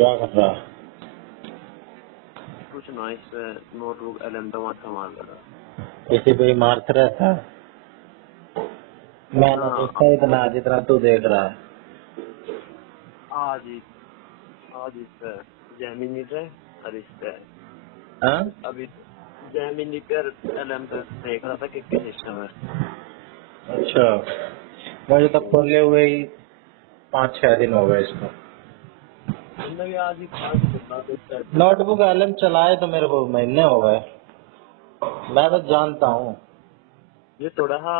क्या कर रहा है? कुछ ना, इस पे नोटबुक एलएम पे माथा मार रहा किसी पे ही मारते रहता है। मैं नहीं हाँ। देखता इतना जितना तू देख रहा है। आज ही आज इस पे जेमिनी पे और इस पे हाँ? अभी जेमिनी पे एलएम पे देख रहा था कि क्या सिस्टम है। अच्छा, मुझे तो खोले हुए ही 5-6 दिन हो गए इसको। मैंने भी आज ही खुला तो इस पे। नोटबुक एलएम चलाए तो मेरे को महीने हो गए। मैं तो जानता हूँ। ये थोड़ा सा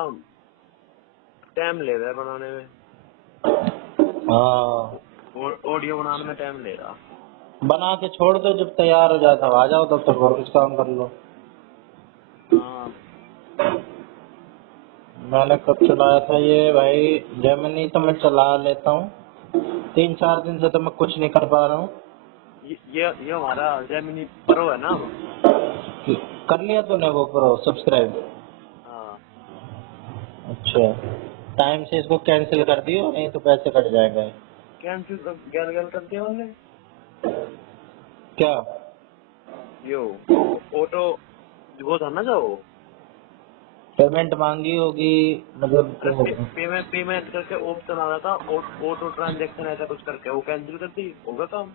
टाइम ले रहा है बनाने में, हाँ, और ऑडियो बनाने में टाइम ले रहा। बना के छोड़ दो, जब तैयार हो जाए तब आ जाओ, तब तक और कुछ काम कर लो। हाँ, मैंने कब चलाया था ये भाई? जेमिनी तो मैं चला लेता हूँ, 3-4 दिन से तो मैं कुछ नहीं कर पा रहा हूँ। ये हमारा जेमिनी प्रो है ना। कर लिया तूने वो प्रो सब्सक्राइब? हाँ, अच्छा, टाइम से इसको कैंसिल कर दियो, नहीं तो पैसे कट जाएंगे। कैंसिल तो गैल गैल कर दिया हमने। क्या? यो ऑटो वो था ना, जो पेमेंट मांगी होगी, मतलब क्या होगा? पेमेंट करके ऑप्शन आ रहा था, ऑटो ट्रांजेक्शन ऐसा कुछ करके, वो कैंसिल कर दी, होगा काम।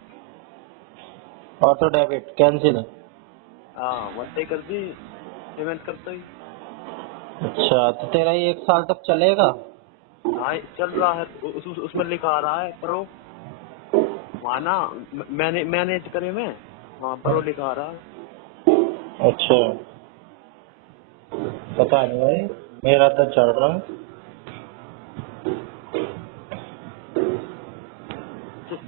Auto debit cancel? हाँ, वैसे ही कर दी पेमेंट करते ही। अच्छा, तो तेरा ये 1 साल तक चलेगा? हाँ, चल रहा है। उसमें लिखा आ रहा है प्रो, वहाँ ना मैंने मैनेज करे में, वहाँ प्रो लिखा आ रहा है। अच्छा, पता नहीं भाई, मेरा तो चल रहा है।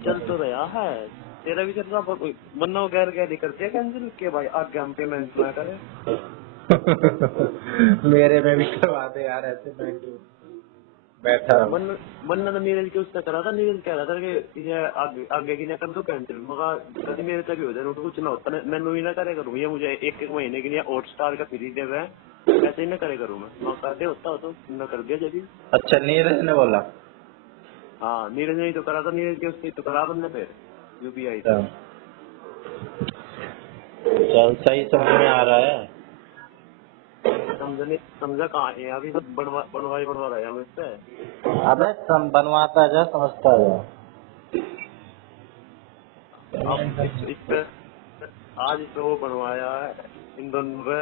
चल तो रहा है, तेरा भी चल रहा, वरना वो गैर गैर ही कर दिया कैंसिल के भाई, आगे हम पेमेंट ना करे। मेरे में भी करवा दे यार, ऐसे मैं क्यों बैठा हूँ। मन वरना तो नीरज के उससे करा था, नीरज कह रहा था कि ये आगे आगे की ना कर दो कैंसिल, मगर कभी मेरे तक भी हो जाए तो कुछ ना होता, मैं ही ना करे करूँ, ये मुझे एक एक महीने के लिए हॉटस्टार का फ्री दे रहे हैं, ऐसे ही ना करे करूँ मैं कर दे होता हो तो न कर दिया जब भी। अच्छा, नीरज ने बोला? हाँ, नीरज ने ही तो करा था, नीरज के उससे तो करा बंदे फिर यूपीआई से। चल चल, सही समझ में आ रहा है। समझा कहाँ है, अभी तो बनवा रहे हैं हम इससे। अबे बनवाता जा, समझता जा। अब इस पे आज इस पे वो बनवाया है, इन दोनों पे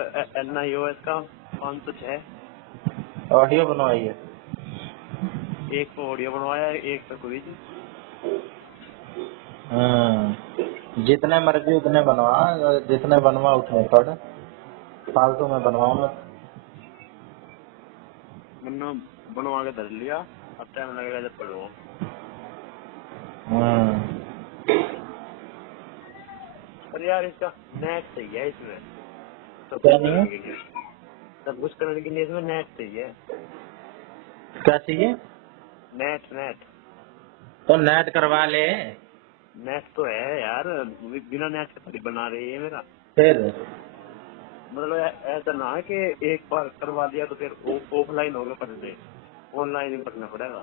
NIOS का 506। ऑडियो बनवाइए। एक पे ऑडियो बनवाया है, एक पे क्विज। जितने मर्जी उतने बनवा, जितने बनवा उतने पढ़, फालतू में बनवाओ मत। मैंने बनवा के धर लिया, अब टाइम लगेगा जब पढ़ो। हम्म, पर यार इसका नेट चाहिए इसमें, सब क्या कुछ नहीं है? करने के लिए, सब कुछ करने के लिए इसमें नेट चाहिए। क्या चाहिए? नेट नेट तो नेट करवा ले नेट तो है यार, बिना नेट के थोड़ी बना रही है मेरा। फिर। मतलब ऐसा ना है कि एक बार करवा दिया तो फिर ऑफलाइन होगा पढ़ने, ऑनलाइन ही पढ़ना पड़ेगा।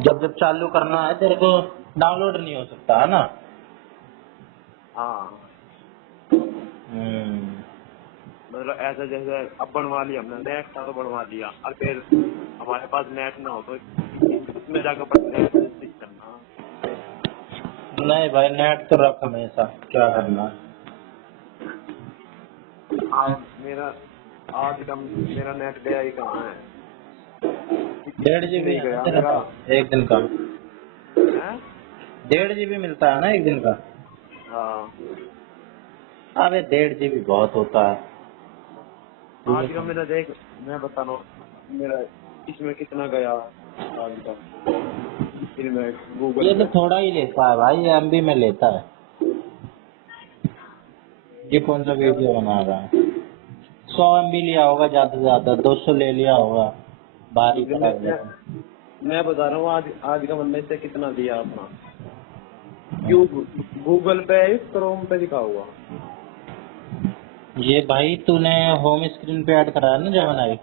जब जब चालू करना है तेरे को, डाउनलोड नहीं हो सकता है ना? हाँ, हम्म, मतलब ऐसा जैसे अब बनवा लिया हमने, नेट था तो बनवा दिया, और फिर हमारे पास नेट ना हो तो इसमें जाकर पढ़ने का सिस्टम ना। नहीं भाई, नेट तो रख हमेशा, क्या करना है। आज मेरा आज का मेरा नेट गया ही कहाँ है, 1.5 GB नहीं है ना गया तेरा मेरा। पास एक दिन का? है 1.5 GB मिलता है ना एक दिन का? हाँ, अबे 1.5 GB बहुत होता है। आज का मेरा देख, मैं बता रहा हूँ मेरा इसमें कितना गया आज का, इनमें गूगल ये तो पे। थोड़ा ही लेता है भाई, ये MB में लेता है। ये कौन सा क्या वीडियो बना रहा है? 100 MB लिया होगा, ज्यादा से ज्यादा 200 ले लिया होगा, भारी मैं करा मैं दिया। मैं बता रहा हूँ आज आज का बंदे से कितना दिया अपना, क्यों गूगल पे क्रोम पे दिखा हुआ। ये भाई तूने होम स्क्रीन पे ऐड कराया ना जमन?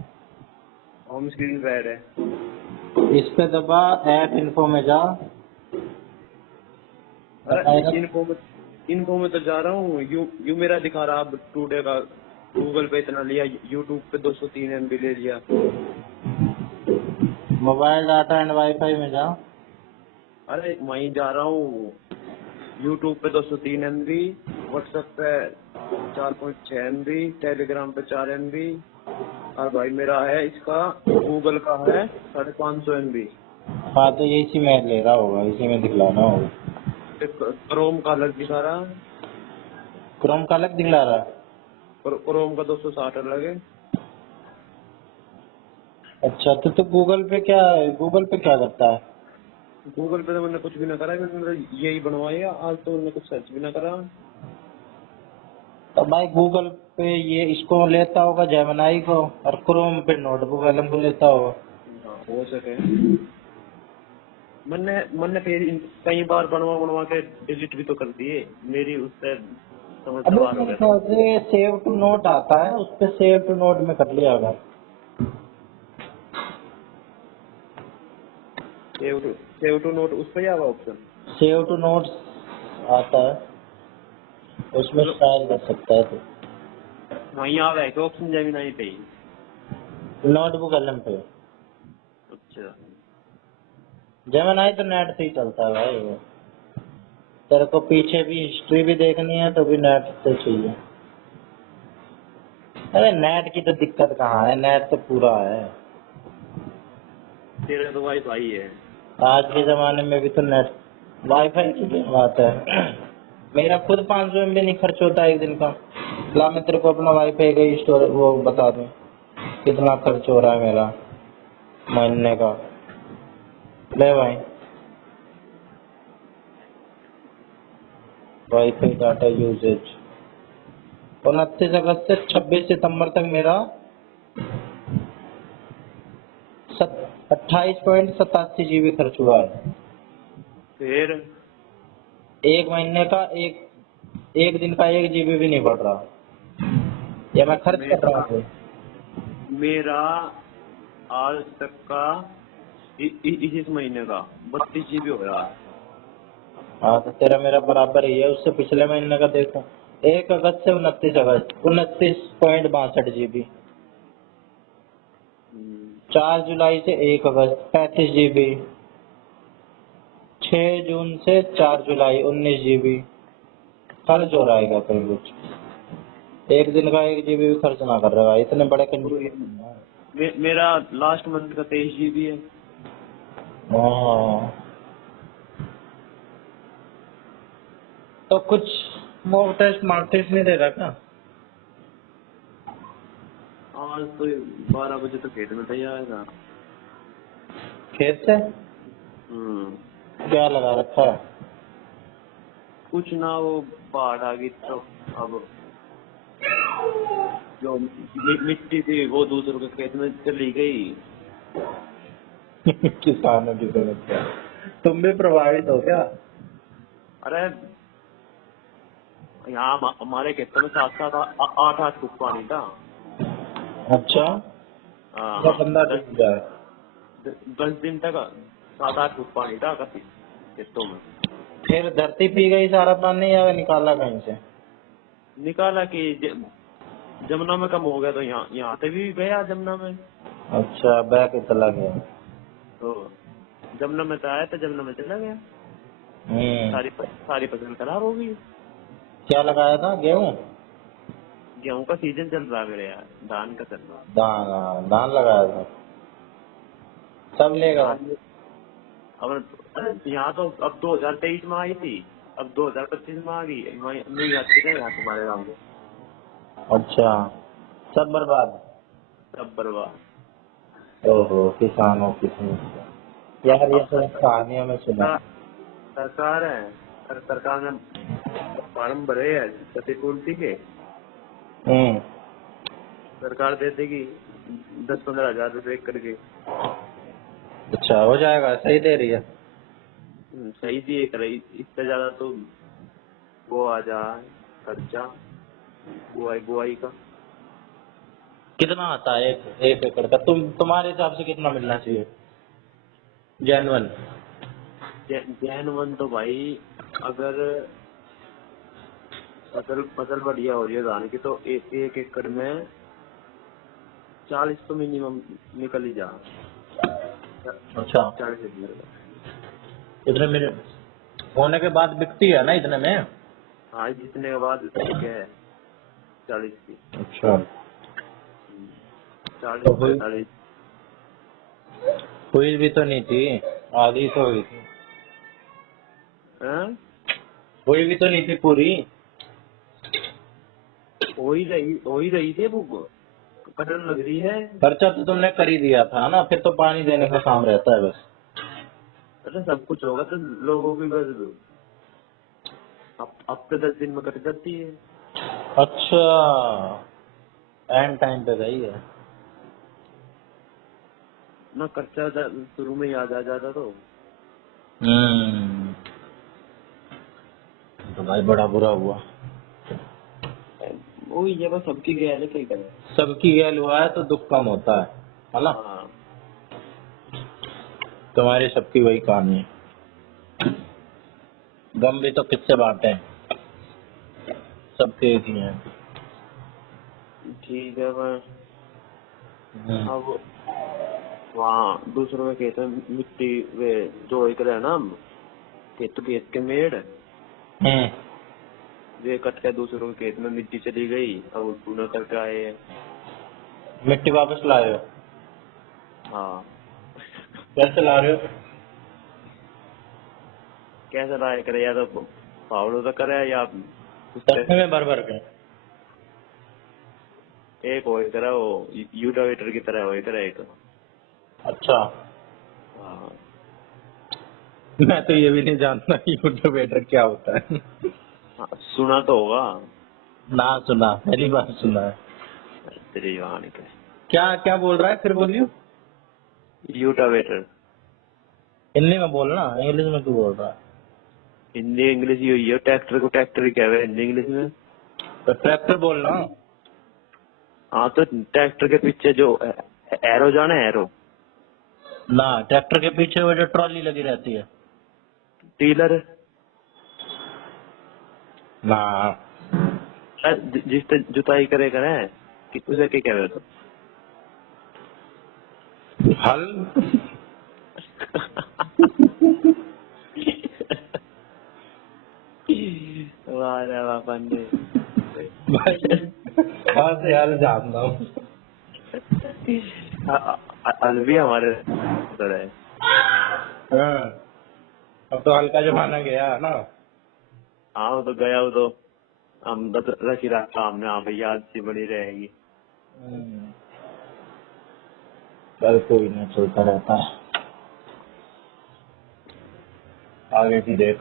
होम स्क्रीन पे ऐड है। इस पे दबा, ऐप इन्फो में जा, बताएगा। अरे इनको में तो जा रहा हूँ, यू मेरा दिखा रहा अब टूडे का, गूगल पे इतना लिया, यूट्यूब पे 203 MB ले लिया। मोबाइल डाटा एंड वाईफाई में जा। अरे वहीं जा रहा हूँ, यूट्यूब पे 203 MB, व्हाट्सएप पे 4.6 MB, टेलीग्राम पे 4 MB, और भाई मेरा है इसका गूगल का है 550 MB। हाँ तो ये इसी में ले रहा होगा, इसी में दिखलाना होगा। क्रोम का अलग दिखा रहा है, क्रोम का अलग दिखला रहा है। और क्रोम का 260 अलग है। अच्छा तो गूगल पे क्या, गूगल पे क्या करता है? गूगल पे तो मैंने कुछ भी ना करा, मैंने यही बनवाया आज, तो मैंने कुछ सर्च भी ना करा। तो भाई गूगल पे ये इसको लेता होगा जेमिनाई को, और क्रोम पे नोटबुक एलएम को लेता होगा। हाँ, हो सके। मैंने मैंने फिर कई बार बनवा बनवा के डिलीट भी तो कर दिए, मेरी उससे समझ अबे सवार हो मेरे गया था। ख्याल से सेव टू नोट आता है, उस पे सेव टू नोट में कर लिया होगा। सेव टू नोट उस पर ही आवा ऑप्शन। सेव टू नोट आता है, उसमें मतलब शायद कर सकता है तो। वहीं आवा है कि ऑप्शन जेमिनाई पे ही? नोटबुक एलएम पे। अच्छा। जेमिनाई तो नेट से ही चलता है भाई वो। तेरे को पीछे भी हिस्ट्री भी देखनी है तो भी नेट से चाहिए। अरे नेट की तो दिक्कत कहाँ है, नेट तो पूरा है। तेरा तो वाईफाई है। आज के जमाने में भी तो नेट, वाईफाई की क्या बात है। मेरा खुद 500 MB नहीं खर्च होता एक दिन का। ला मैं तेरे को अपना वाईफाई का स्टोर वो बता दूं कितना खर्च हो रहा है मेरा महीने का। ले भाई, वाईफाई डाटा यूजेज 29 अगस्त से 26 सितंबर तक मेरा 28.87 GB खर्च हुआ है। फिर एक महीने का एक दिन का 1 GB भी नहीं बढ़ रहा, या मैं खर्च कर रहा मेरा हूँ। मेरा आज तक का इस महीने का 32 GB हो रहा है। हाँ तो तेरा मेरा बराबर ही है। उससे पिछले महीने का देखो, 1 अगस्त से 29 अगस्त 29.62 GB, 4 जुलाई से 1 अगस्त 35 GB, 6 जून से 4 जुलाई 19 GB। खर्च हो रहा है क्या कहीं कुछ? एक दिन का 1 GB भी खर्च ना कर रहा है, इतने बड़े तो कंजूस। मेरा लास्ट मंथ का 23 GB है। हाँ तो कुछ मॉक टेस्ट मार्क टेस्ट नहीं दे रहा क्या? आज तो 12 बजे तो खेत में तैयार था। खेत से हम्म। क्या लगा रखा है? कुछ ना, वो बाढ़ आ गई तो अब जो मिट्टी थी वो दूसरों के खेत में चली गई। किसानों की समस्या, तुम भी प्रभावित हो क्या? अरे यहाँ हमारे खेतों में 7-7 8-8 फुट पानी था। अच्छा, क्या हाँ, बंदा डूब जाए। 10 दिन तक 7-8 फुट पानी था काफी खेतों में। फिर धरती पी गई सारा पानी या निकाला कहीं से? निकाला कि जमुना में कम हो गया तो यहाँ यहाँ से भी गया जमुना में। अच्छा, बह के चला गया। तो जमुना में तो आया था, जमुना में चला गया। हम्म। सारी फसल खराब हो गई। क्या लगाया था? गेहूं? गेहूं का सीजन चल रहा है मेरे यार, धान का चल रहा है। धान? हाँ, धान लगाया था, सब ले गया। धान अब यहाँ तो अब 2023 में आई थी, अब 2025 में आ गई। नहीं आती ना यहाँ तुम्हारे गाँव में। अच्छा, सब बर्बाद। सब बर्बाद। ओहो, किसानों की समस्या यार, ये अब तो कहानियों में सुना। सरकार है, सरकार ने फार्म भरे है क्षतिपूर्ति के। हम्म। सरकार दे देगी 10-15 हजार रुपए करके। अच्छा, हो जाएगा, सही दे रही है। सही दिए कर, इससे ज्यादा तो वो आ जाए खर्चा बुआई का। कितना आता है एक एकड़ का? तुम्हारे हिसाब से कितना मिलना चाहिए जेन्युइन? जैन वन तो भाई अगर फसल फसल बढ़िया हो रही है धान की तो एक एकड़ में 40 तो मिनिमम निकल ही जा। अच्छा 40 इतने मेरे होने के बाद बिकती है ना इतने में? हाँ, जितने के बाद ठीक है 40 की। अच्छा 40 तो हुई 45। हुई भी तो नहीं थी, आधी तो हुई थी। हैं? हुई भी तो नहीं थी पूरी। हो ही रही थी वो, कटन लग रही है। खर्चा तो तुमने कर ही दिया था ना, फिर तो पानी देने का काम रहता है बस। अरे सब कुछ होगा तो लोगों की बस अब तो 10 दिन में कट जाती है। अच्छा एंड टाइम पे गई है। ना खर्चा शुरू में याद आ जाता तो। हम्म, तो भाई बड़ा बुरा हुआ। वही है बस, सबकी गया है, क्या करें। सबकी गैल हुआ है तो दुख कम होता है ना? हाँ तुम्हारी सबकी वही कहानी है। गम भी तो किससे बांटे, सबके एक ही हैं। ठीक है। मैं हम्म, अब वहाँ दूसरों के खेत में मिट्टी वे जो एक रहे ना हम, खेत के मेड़ हम्म, वे कट के दूसरों के खेत में मिट्टी चली गई, अब उन्हें करके आए हैं। मिट्टी वापस लाए हो? हाँ कैसे ला रहे हो? कैसे लाए करे, या तो पावड़ो तो करे या उससे तख्ते में भर भर के? एक हो करे वो यूटावेटर की तरह हो करे एक। अच्छा हाँ मैं तो ये भी नहीं जानता यूट्यूब क्या होता है। हाँ, सुना तो होगा। ना सुना, पहली बार सुना है। तेरी वाणी के क्या क्या बोल रहा है, फिर बोलियो। यूटावेटर हिंदी में बोलना, इंग्लिश में क्यों बोल रहा है? हिंदी इंग्लिश यही है, ट्रैक्टर को ट्रैक्टर ही कहवे हिंदी इंग्लिश में। तो ट्रैक्टर बोलना। हाँ तो ट्रैक्टर के पीछे जो एरो जाना है, एरो ना ट्रैक्टर के पीछे वो जो ट्रॉली लगी रहती है। टीलर ना जिससे जुताई करे करे कि उसे क्या कहवे तो। हल। वाह रे वाह बंदे। भाई कहाँ से हल जानता हूँ। अलवी हमारे तरह है। हाँ, अब तो हल का जमाना गया है ना। हाँ वो तो गया, वो तो हम बस रखी रखा हमने, हाँ भैया याद सी बनी रहेगी। कल कोई ना, चलता रहता है, आगे की देख।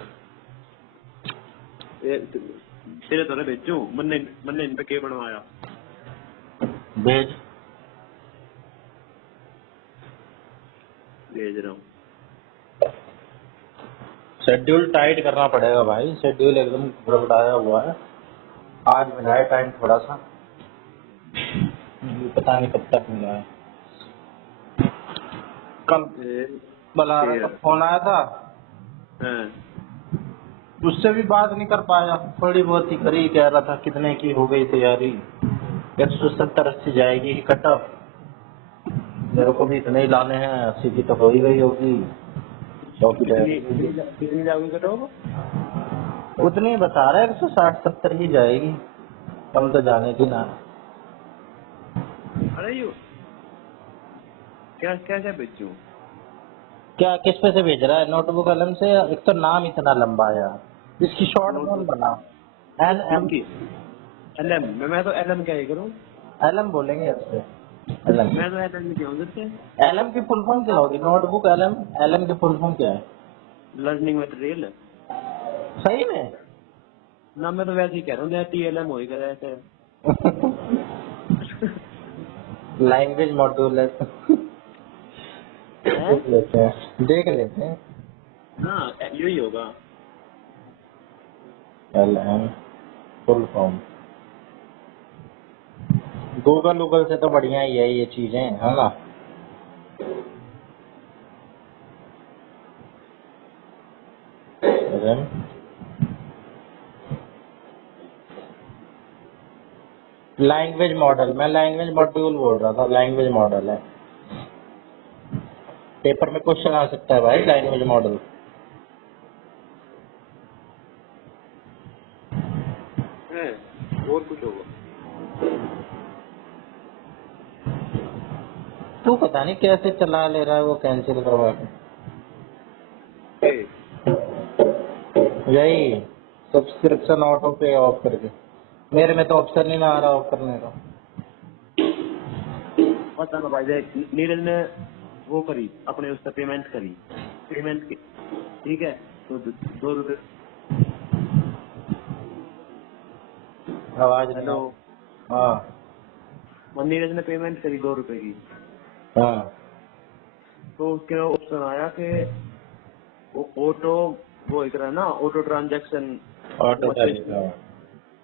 तेरे तरह भेजू, मन्ने मन्ने इन पे के बनवाया। भेज। भेज रहा हूँ। शेड्यूल टाइट करना पड़ेगा भाई, शेड्यूल एकदम गड़बड़ाया हुआ है। आज मिला है टाइम थोड़ा सा, ये पता नहीं कब तक मिला है। कल बलारा का फोन आया था, हाँ उससे भी बात नहीं कर पाया, थोड़ी बहुत ही करी। कह रहा था कितने की हो गई तैयारी, 170-80 जाएगी ही कटअप। मेरे को भी इतने ही लाने हैं, 80 की तो हो ही गई होगी। 100 की कितनी जाएगी, कितनी जाओगी कटो। उतनी ही बता रहा है, 160-70 ही जाएगी, कम तो जाने की ना। अरे यू क्या क्या क्या भेजू। क्या किस पे से भेज रहा है, नोटबुक कलम से? एक तो नाम इतना लंबा है यार, इसकी शॉर्ट फॉर्म नोटबुक बना। L M. किसकी? एलएम मैं तो एलएम क्या ही करूँ। एल एम बोलेंगे इससे, एल एम। मैं तो एलएम में क्या हूँ जैसे एल एम की फुल फॉर्म क्या होगी? Notebook L M. L M की फुल फॉर्म क्या है? Learning material. सही में? ना मैं तो वैसे ही कह रहा हूँ, टीएलएम हो ही कर ऐसे। लैंग्वेज मॉड्यूल है। हैं? देख लेते हैं, देख लेते हैं। हाँ यही होगा। L M full form. Google Google से तो बढ़िया ही है ये चीजें, है ना? एल एम लैंग्वेज मॉडल, मैं लैंग्वेज मॉड्यूल बोल रहा था, लैंग्वेज मॉडल है। पेपर में क्वेश्चन आ सकता है भाई लैंग्वेज मॉडल। है और कुछ होगा? तू पता नहीं कैसे चला ले रहा है वो कैंसिल करवा के। ए, यही सब्सक्रिप्शन ऑटो पे ऑफ करके, मेरे में तो ऑप्शन ही ना आ रहा ऑफ करने का। पता ना भाई देख, नीरज ने वो करी अपने उस पर पेमेंट की, ठीक है, तो 2 रुपए। आवाज नहीं हेलो, आ रही। हाँ और नीरज ने पेमेंट करी 2 रुपए की, हाँ तो उसके ऑप्शन आया कि ऑटो, वो एक रहा ना ऑटो ट्रांजैक्शन ऑटो मशीन। का।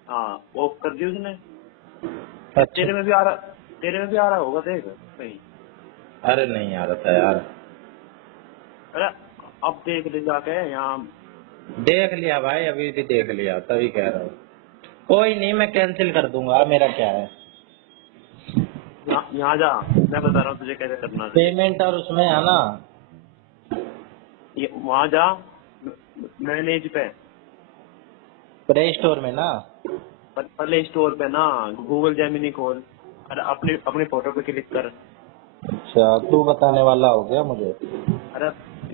हाँ, ऑफ कर दी उसने। अच्छा, तेरे में भी आ रहा होगा, देख कहीं। अरे नहीं आ रहा था यार। अरे अब देख ले जाके यहाँ। देख लिया भाई, अभी भी देख लिया, तभी कह रहा हूँ। कोई नहीं, मैं कैंसिल कर दूंगा, मेरा क्या है। यहाँ जा, मैं बता रहा हूँ तुझे कैसे करना है। पेमेंट और उसमें है ना, वहाँ जा, मैनेज पे, प्ले स्टोर में ना। प्ले स्टोर पे ना, गूगल जेमिनी खोल, अरे अपनी अपनी फोटो पे क्लिक कर। अच्छा, तू बताने वाला हो गया मुझे। अरे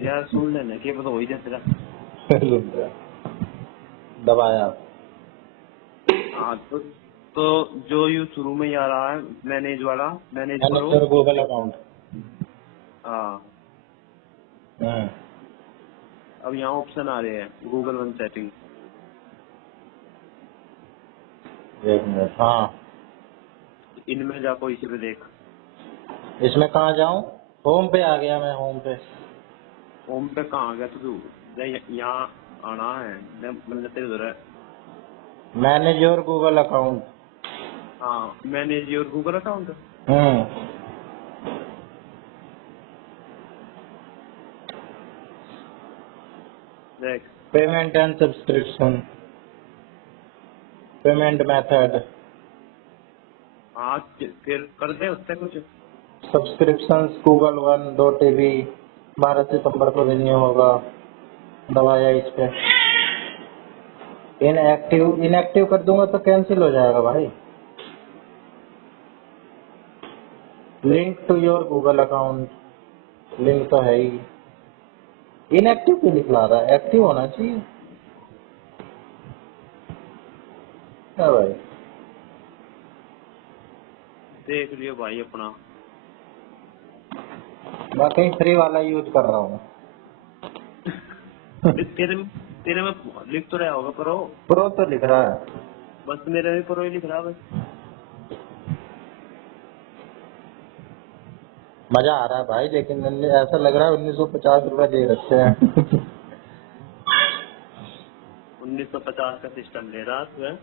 यार सुन लेना, क्या पता हो ही जाए तेरा। रुक जा, दबाया। हाँ तो जो यू शुरू में ही आ रहा है मैनेज वाला, मैनेज मैंने करो। तेरे गूगल अकाउंट। हाँ, अब यहाँ ऑप्शन आ रहे हैं गूगल वन सेटिंग। एक मिनट, हाँ। इनमें जा, कोई इसी पे देख। इसमें कहाँ जाऊँ? होम पे आ गया मैं, होम पे। होम पे कहाँ आ गया तू? यहाँ आना है, मतलब तेरे उधर है। Manage your Google account. हाँ, मैनेज योर गूगल अकाउंट। देख, payment and subscription, payment method, हाँ फिर कर दे उससे कुछ। सब्सक्रिप्शन गूगल वन 2 TB, 12 सितंबर को रिन्यू होगा। दबाया इस पे। इनएक्टिव कर दूंगा तो कैंसिल हो जाएगा भाई। Link to your Google account, link तो है ही। इनएक्टिव क्यों दिखला रहा है? एक्टिव होना चाहिए क्या भाई? देख लियो भाई अपना। मैं कहीं फ्री वाला यूज कर रहा हूँ। तेरे तेरे में लिख तो रहा होगा प्रो, प्रो तो लिख रहा है। बस मेरे में प्रो ही लिख रहा है बस। मजा आ रहा है भाई, लेकिन ऐसा लग रहा है 1950 रुपए दे रखे हैं। 1950 का सिस्टम ले रहा है।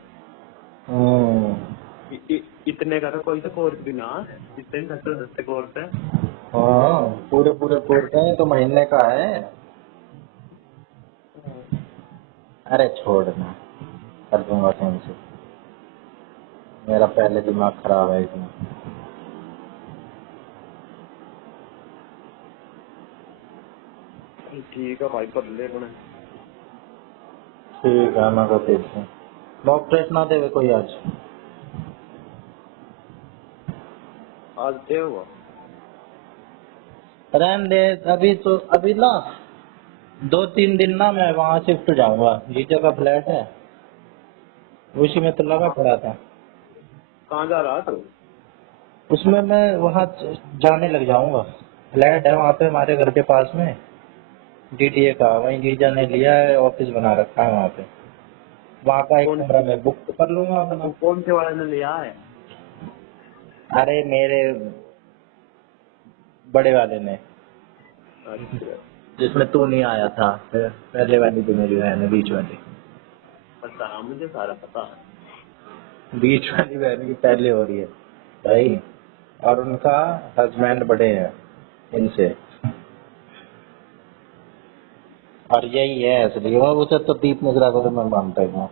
हम्म, इतने का तो कोई तो कोर्स भी ना, इतने सस्ते सस्ते कोर्स है। हाँ, पूरे पूरे कोर्स हैं तो महीने का है। अरे छोड़ना, कर दूंगा कैंसिल। मेरा पहले दिमाग खराब है इसमें। ठीक है भाई, कर ले अपने। ठीक है, मैं कर देती हूँ। मॉक टेस्ट ना देवे कोई आज? आज दे हुआ। रहने दे, अभी तो अभी ना 2-3 दिन ना मैं वहाँ शिफ्ट जाऊंगा, जीजा का फ्लैट है, उसी में तो लगा पड़ा था। कहाँ जा रहा तू? उसमें मैं वहाँ जाने लग जाऊंगा। फ्लैट है वहाँ पे हमारे घर के पास में, DTA का, वहीं जीजा ने लिया है, ऑफिस बना रखा है वहाँ पे। वहाँ का एक कौन कमरा मैं बुक कर लूंगा अपना। कौन से वाले ने लिया है? अरे मेरे बड़े वाले ने, अच्छा, जिसमें तू नहीं आया था, पहले वाली जो मेरी बहन है, बीच वाली। पता है मुझे, सारा पता है। बीच वाली बहन की पहले हो रही है भाई, और उनका हस्बैंड बड़े हैं इनसे, और यही है असली। और उसे तो दीप निगरा को तो मैं मानता ही हूँ।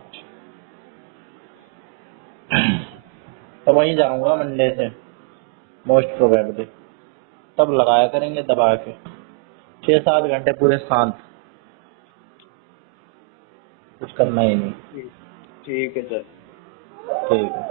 तो वहीं जाऊंगा मंडे से मोस्ट प्रोबेबली, तब लगाया करेंगे दबा के 6-7 घंटे पूरे शांत, कुछ करना ही नहीं। ठीक है सर। ठीक है।